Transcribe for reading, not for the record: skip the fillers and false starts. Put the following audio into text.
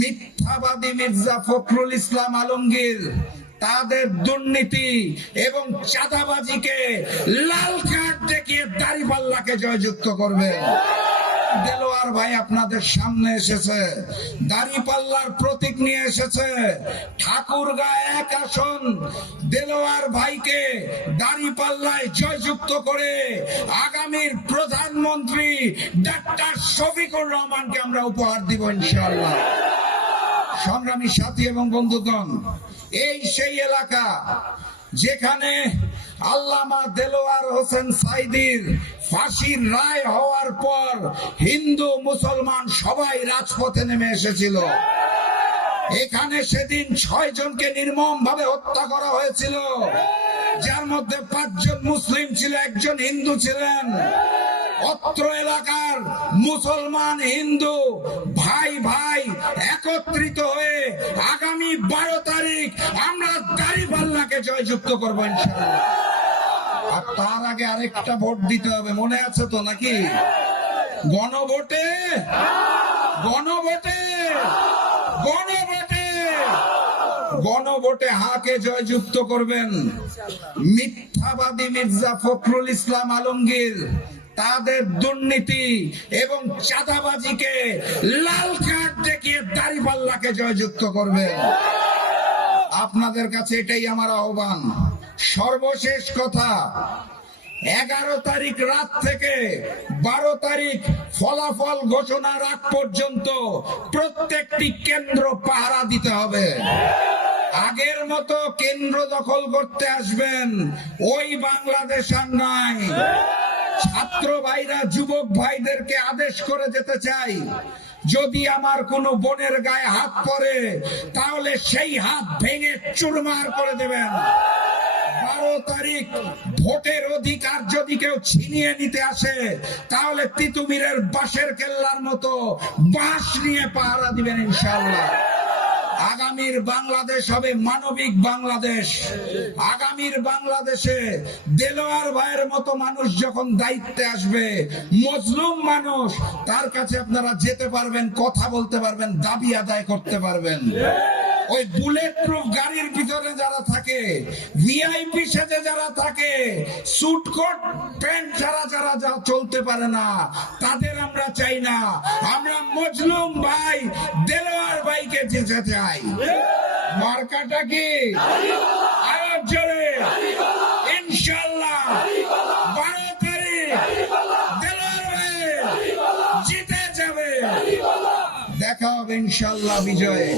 মিথ্যাবাদী মির্জা ফখরুল ইসলাম আলমগীর তাদের দুর্নীতি এবং চাঁদাবাজিকে লাল কার্ড দেখিয়ে দাঁড়িপাল্লাকে জয়যুক্ত করবে। দেলোয়ার ভাই আপনাদের সামনে এসেছে, দাঁড়িপাল্লার প্রতীক নিয়ে এসেছে। ঠাকুরগাঁ 1 আসন দেলোয়ার ভাইকে দাঁড়িপাল্লায় জয়যুক্ত করে আগামীর প্রধানমন্ত্রী ডাক্তার শফিকুর রহমানকে আমরা উপহার দিব ইনশাআল্লাহ। সংগ্রামী সাথী এবং বন্ধুগণ, এই সেই এলাকা যেখানে আল্লামা দেলোয়ার হোসেন সাঈদীর ফাঁসির রায় হওয়ার পর হিন্দু মুসলমান সবাই রাজপথে নেমে এসেছিল। এখানে সেদিন 6 জনকে নির্মম ভাবে হত্যা করা হয়েছিল, যার মধ্যে 5 জন মুসলিম ছিল, 1 জন হিন্দু ছিলেন। অত্র এলাকার মুসলমান হিন্দু ভাই ভাই একত্রিত হয়ে আগামী 12 তারিখ আমরা দাঁড়িপাল্লাকে জয়যুক্ত করবো ইনশাআল্লাহ। আর তার আগে আরেকটা ভোট দিতে হবে, মনে আছে তো নাকি? গণভোটে গণভোটে গণভোটে গণভোটে হাকে জয়যুক্ত করবেন। মিথ্যাবাদী মির্জা ফখরুল ইসলাম আলমগীর তাদের দুর্নীতি এবং চাঁদাবাজিকে লাল কার্ড দেখিয়ে দাঁড়িপাল্লাকে জয়যুক্ত করবে। আপনাদের কাছে এটাই আমার আহ্বান। সর্বশেষ কথা, 11 তারিখ রাত থেকে 12 তারিখ ফলাফল ঘোষণার আগ পর্যন্ত প্রত্যেকটি কেন্দ্র পাহারা দিতে হবে। আগের মতো কেন্দ্র দখল করতে আসবেন, ওই বাংলাদেশ আর নাই। ছাত্র ভাইরা যুবক ভাইদেরকে আদেশ করে যেতে চাই, যদি আমার কোনো বোনের গায়ে হাত পড়ে তাহলে সেই হাত ভেঙে চুরমার করে দেবেন। 12 তারিখ ভোটের অধিকার যদি কেউ ছিনিয়ে নিতে আসে তাহলে তিতুমিরের বাঁশের কেল্লার মতো বাঁশ নিয়ে পাহারা দিবেন ইনশাআল্লাহ। আগামীর বাংলাদেশ হবে মানবিক বাংলাদেশ। আগামীর বাংলাদেশে দেলোয়ার ভাইয়ের মতো মানুষ যখন দায়িত্বে আসবে, মজলুম মানুষ, তার কাছে আপনারা যেতে পারবেন, কথা বলতে পারবেন, দাবি আদায় করতে পারবেন। ওই বুলেট প্রুফ গাড়ির ভিতরে যারা থাকে, ভিআইপি সেজে যারা থাকে, স্যুট কোট প্যান্ট যারা চলতে পারে না, তাদের আমরা চাই না। আমরা মজলুম ভাই দেলোয়ার ভাইকে যেতে চাই। মার্কাটা কি? আরো জোরে ইনশাআল্লাহ 12 তারিখ দেলোয়ার ভাই জিতে যাবে। দেখা হবে ইনশাআল্লাহ বিজয়ে।